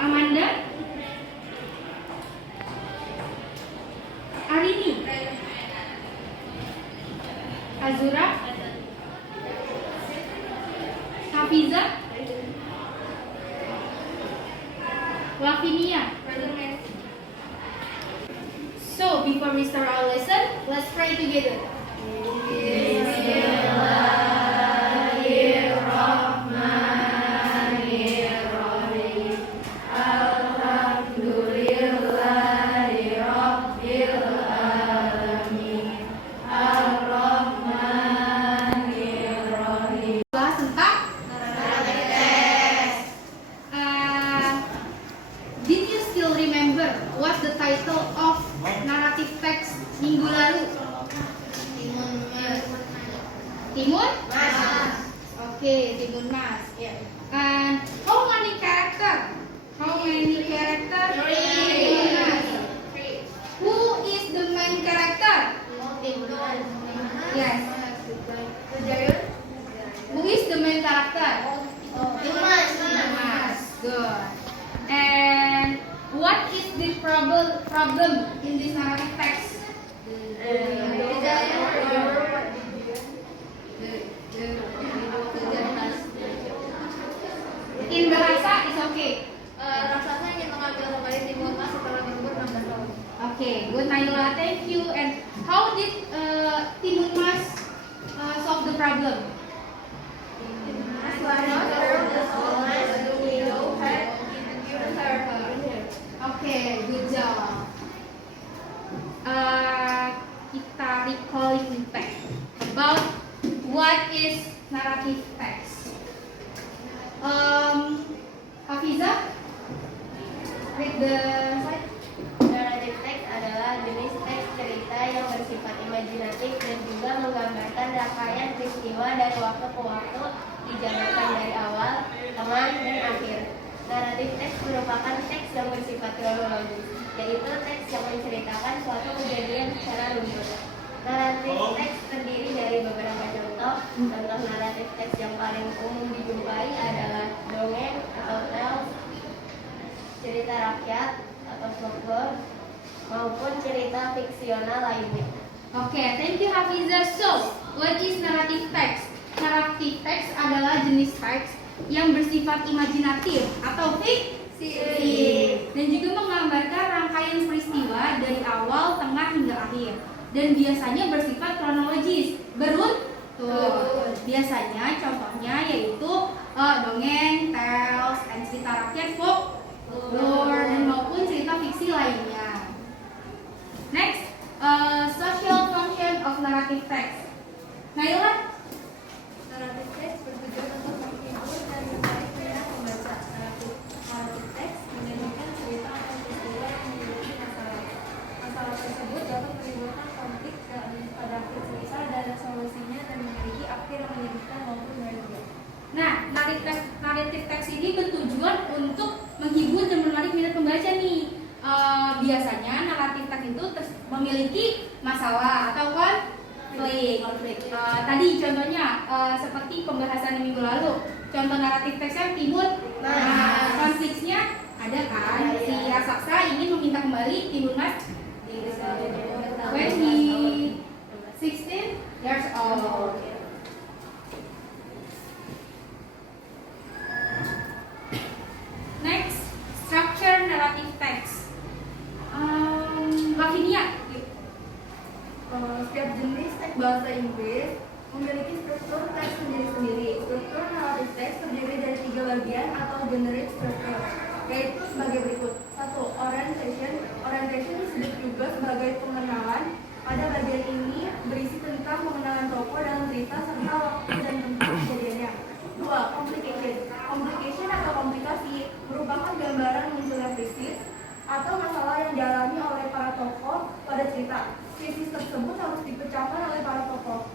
Amanda? Arini? Azura? Hafiza? Lavinia? So, before we start our lesson, let's pray together. Bahas tentang did you still remember what the title of narrative text minggu lalu? Timun Mas. Okay, Timun Mas. And how many character? Timun Mas. Who is the main character? Yes. Who is the main character? Timun Mas. Good. And what is the problem in this narrative text? In bahasa is okay. Raksasa ingin mengambil kembali Timun Mas setelah berumur 16 tahun. Okay, good Naila, thank you. And how did Timun Mas solve the problem? Okay, good job. Kita recalling back about what is narrative text. Hafiza, read the slide. Narrative text adalah jenis teks cerita yang bersifat imajinatif dan juga menggambarkan rangkaian peristiwa dari waktu ke waktu dijabarkan dari awal, tengah, dan akhir. Narrative text merupakan teks yang bersifat kronologis, yaitu teks yang menceritakan suatu kejadian secara runut. Narrative text terdiri dari beberapa contoh. Contoh naratif teks yang paling umum dijumpai adalah dongeng atau tales, cerita rakyat atau folklore, maupun cerita fiksional lainnya. Okay, thank you Hafiza. So, what is narrative text? Narrative text adalah jenis teks yang bersifat imajinatif atau fiksi dan juga menggambarkan rangkaian peristiwa dari awal, tengah hingga akhir. Dan biasanya bersifat kronologis, beruntun. Biasanya contohnya yaitu dongeng, tales, dan cerita rakyat, folklore, dan maupun cerita fiksi lainnya. Next, social function of narrative text. Naila? Narrative text bertujuan untuk menghibur dan menarik minat pembaca. Narrative text menyajikan cerita atau peristiwa yang memiliki masalah. Masalah tersebut dapat menimbulkan konflik pada akhir cerita dan resolusinya dan memiliki akhir yang menyedihkan maupun bahagia. Nah, narrative text ini bertujuan untuk menghibur dan menarik minat pembaca nih. Biasanya narrative text itu memiliki masalah atau konflik. Tadi contohnya seperti pembahasan minggu lalu. Contoh naratif teksnya Timun Mas. Konfliknya ada kan? Si raksasa ingin meminta kembali Timun Mas when he 16 years old. Next, structure narrative text. Lavinia. Setiap jenis teks bahasa Inggris memiliki struktur teks sendiri-sendiri. Struktur narrative teks terdiri dari 3 bagian atau generic structure, yaitu sebagai berikut. 1. Orientation. Orientation disebut juga sebagai pengenalan. Pada bagian ini berisi tentang pengenalan tokoh dalam cerita serta waktu dan tempat kejadiannya. 2. Complication. Complication atau komplikasi merupakan gambaran munculnya krisis atau masalah yang dialami oleh para tokoh pada cerita. Krisis tersebut harus dipecahkan oleh para tokoh.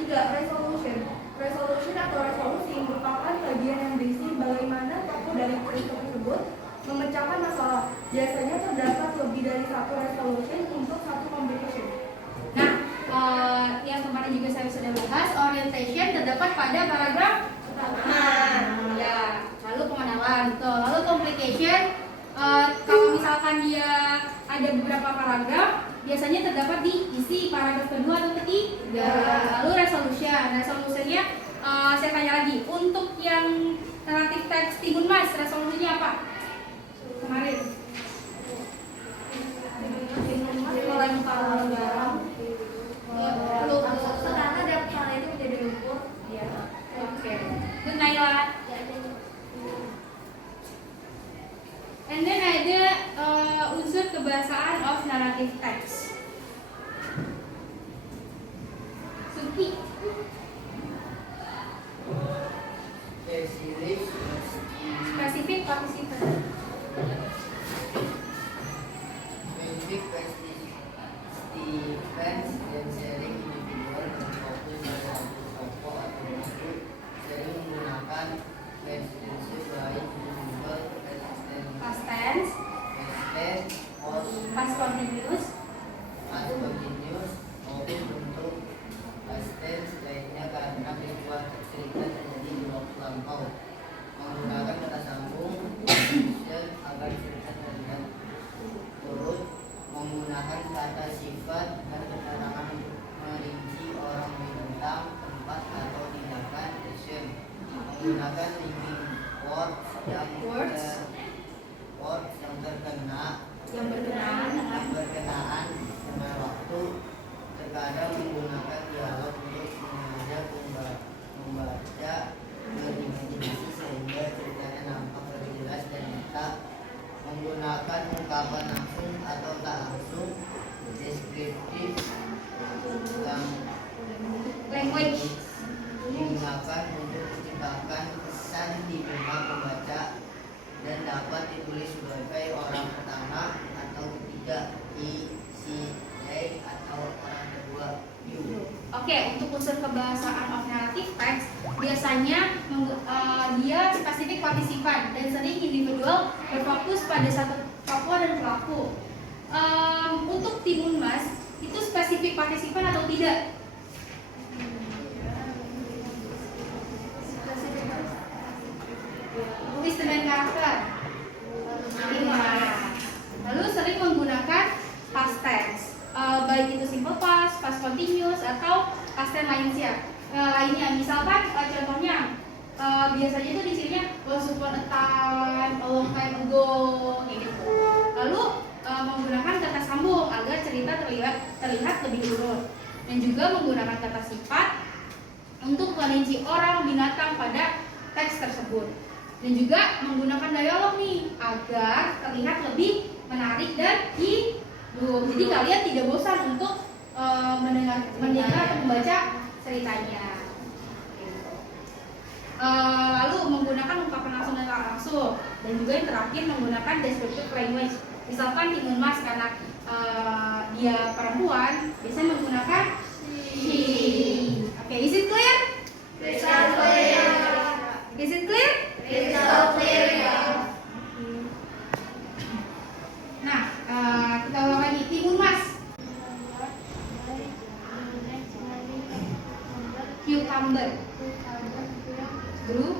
3. Resolution. Resolution atau resolusi merupakan bagian yang berisi bagaimana tokoh dari cerita tersebut memecahkan masalah. Biasanya terdapat lebih dari satu resolution untuk satu complication. Nah, yang kemarin juga saya sudah bahas, orientation terdapat pada paragraf pertama. Ya, misalkan dia ada beberapa paragraf, biasanya terdapat di isi paragraf kedua atau ketiga. Lalu resolusinya saya tanya lagi, untuk yang narrative text Timun Mas, resolusinya apa? Kemarin melempar garam karena dia hal itu menjadi lumpur. Ya. Oke. Good Naila. And then ada unsur kebahasaan of narrative text. Suki. Spesifik participant. Participants dan sharing individual dan fokus pada satu tokoh atau buku, sering menggunakan presence baik individual, Past tense, or past continuous, past continuous maupun bentuk past tense lainnya karena peristiwa cerita terjadi di waktu lampau. Menggunakan kata sambung agar cerita terlihat turut, menggunakan kata sifat dan keterangan untuk merinci orang, bintang, tempat atau tindakan, action. Menggunakan linking words yang berkenaan dengan waktu. Terkadang menggunakan dialog untuk mengajak membaca berimajinasi sehingga ceritanya nampak lebih jelas dan nyata. Menggunakan ungkapan langsung atau tak langsung, deskriptif language, digunakan untuk menciptakan kesan di benak pembaca dan dapat ditulis sebagai orang pertama atau ketiga, he, she, they, atau orang kedua, you. Oke, untuk unsur kebahasaan of narrative text biasanya dia spesifik partisipan dan sering individual berfokus pada satu tokoh dan pelaku. Untuk Timun Mas itu spesifik partisipan atau tidak? Tulis dengan karakter. Iya. Lalu sering menggunakan past tense, baik itu simple past, past continuous atau past tense lainnya. Misalkan contohnya biasanya itu dicirinya once upon a time, a long time ago, kayak gitu. Lalu menggunakan kata sambung agar cerita terlihat lebih urut, dan juga menggunakan kata sifat untuk merinci orang, binatang pada teks tersebut, dan juga menggunakan dialog nih agar terlihat lebih menarik dan hidup. Jadi kalian tidak bosan untuk mendengar atau membaca ceritanya. Lalu menggunakan ungkapan langsung dan tak langsung, dan juga yang terakhir menggunakan descriptive language. Misalkan Timun Mas karena dia perempuan, biasanya menggunakan she. Oke, is it clear? Crystal clear. Is it clear? Crystal clear. Nah, kita ulang lagi. Timun Mas. Cucumber. Group.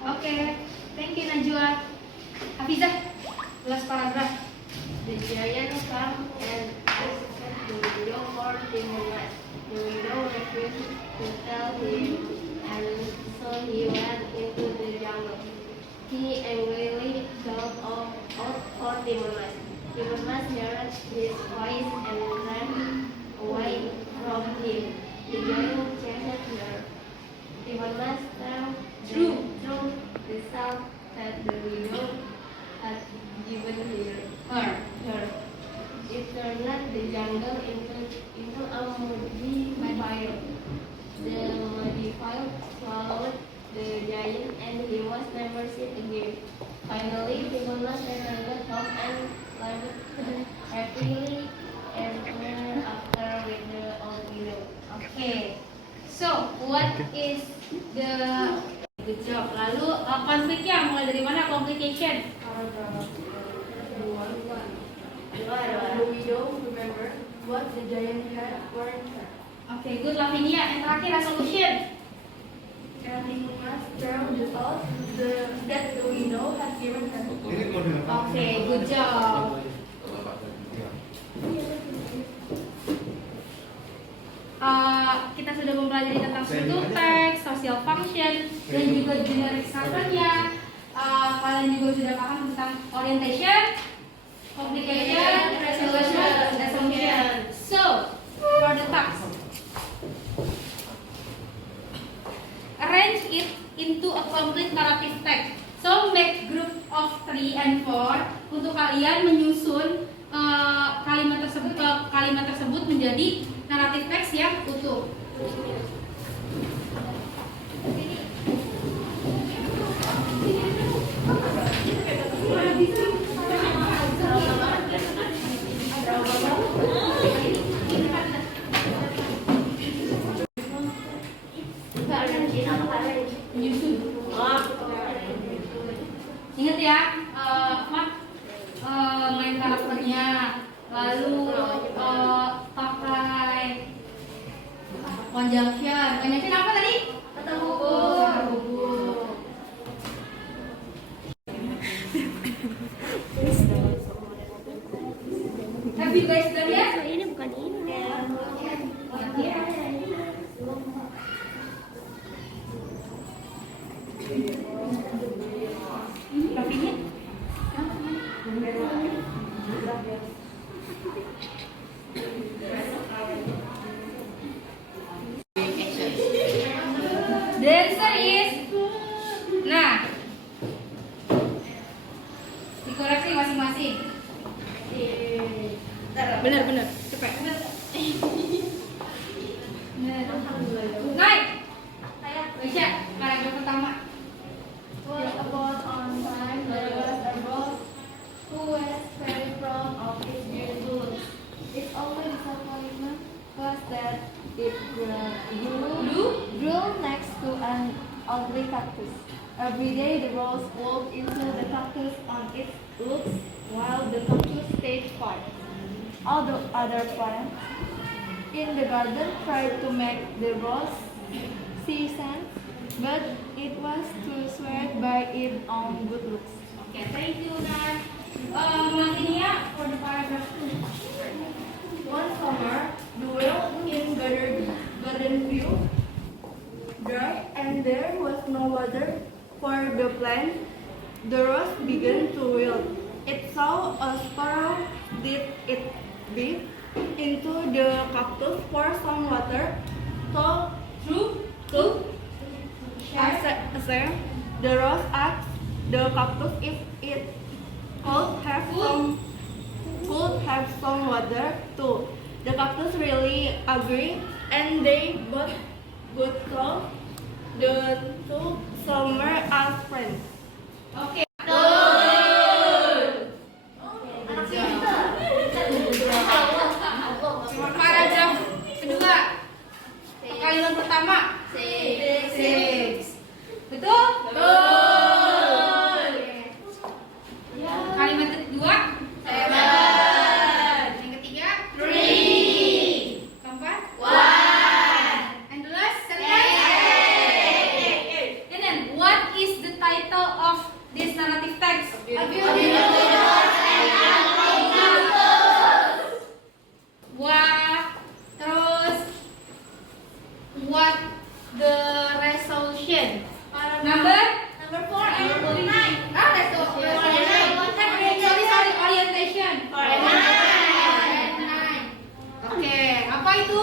Oke, thank you Najwa. Hafizah, last paragraph. The giant came and asked the widow for Timun Mas. The widow refused to tell him, and so he went into the jungle. He angrily called out for Timun Mas. Timun Mas heard his voice and ran away from him. The giant chased her. Timun Mas threw the salt that the widow had given her. It turned the jungle into a muddy fire. The muddy fire swallowed the giant Finally, Timulas and Rangat home and lived happily ever after with the old widow. Oke. So, what is the good job. Lalu konfliknya mulai dari mana? Complication. The widow remembered what the giant had warned her. Oke, good Lavinia. Yang terakhir resolution. And Timulas told the thought that the widow had given her. Oke, good job. Kita sudah mempelajari tentang struktur teks, social function, dan juga generic structure-nya. Kalian juga sudah paham tentang orientation, complication, resolution, assumption. So, for the task, arrange it into a complete narrative text. So, make group of 3 and 4 untuk kalian menyusun kalimat tersebut menjadi naratif teks yang utuh. Menyusun. Ingat ya, main karakternya, lalu pakai conjunction. Conjunction apa tadi? Kata buku. Have you guys done ya? Ini bukan ini. Rapinya? The answer is, nah, dikoreksi masing-masing. Benar, cepat. Naik. Baca paragraf pertama. Once upon a time, there was a rose who was very proud of its beautiful looks. Its only disappointment was that it grew next to an ugly cactus. Every day, the rose walked into the cactus on its looks, while the cactus stayed quiet. All the other plants in the garden tried to make the rose see sense, but it was too swayed by its own good looks. Okay, thank you, Nan. Lavinia, for the paragraph 2. One summer, the well in garden grew dry, and there was no water for the plant. The rose began to wilt. It saw a sparrow dip its beak into the cactus for some water. So, the rose asked the cactus if it could have some water too. The cactus really agreed, and they both got so the two summer as friends. Oke. Paragraf kedua. Kalimat pertama. Six. Betul? Kalimat kedua. Yang ketiga. Keempat. And the last sentence. And then, what is the title of this narrative text? What the resolution? Number 4 and 9. Sorry, orientation. Oke, apa itu?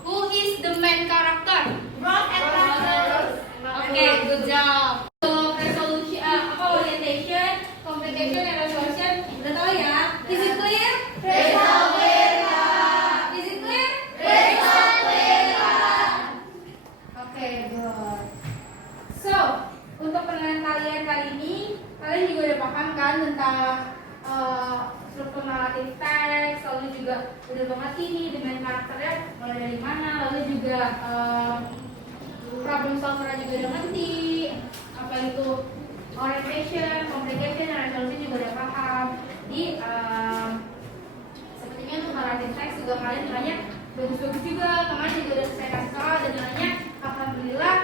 Who is the main character? Okay, good job. So, resolution, apa juga problem solver juga udah ngerti, apa itu orientation, complication, dan resolution juga udah paham. Jadi sepertinya untuk narrative text juga kalian nilainya bagus-bagus juga. Kemarin juga udah saya kasih tahu dan nilainya alhamdulillah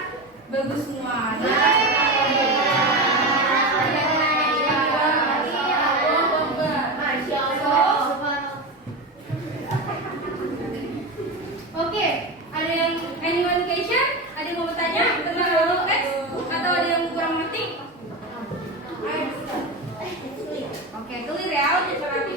bagus semua. Oke, ada yang anyone question? Ada yang mau bertanya tentang narrative text atau ada yang kurang ngerti? Oke, clear ya udah narrative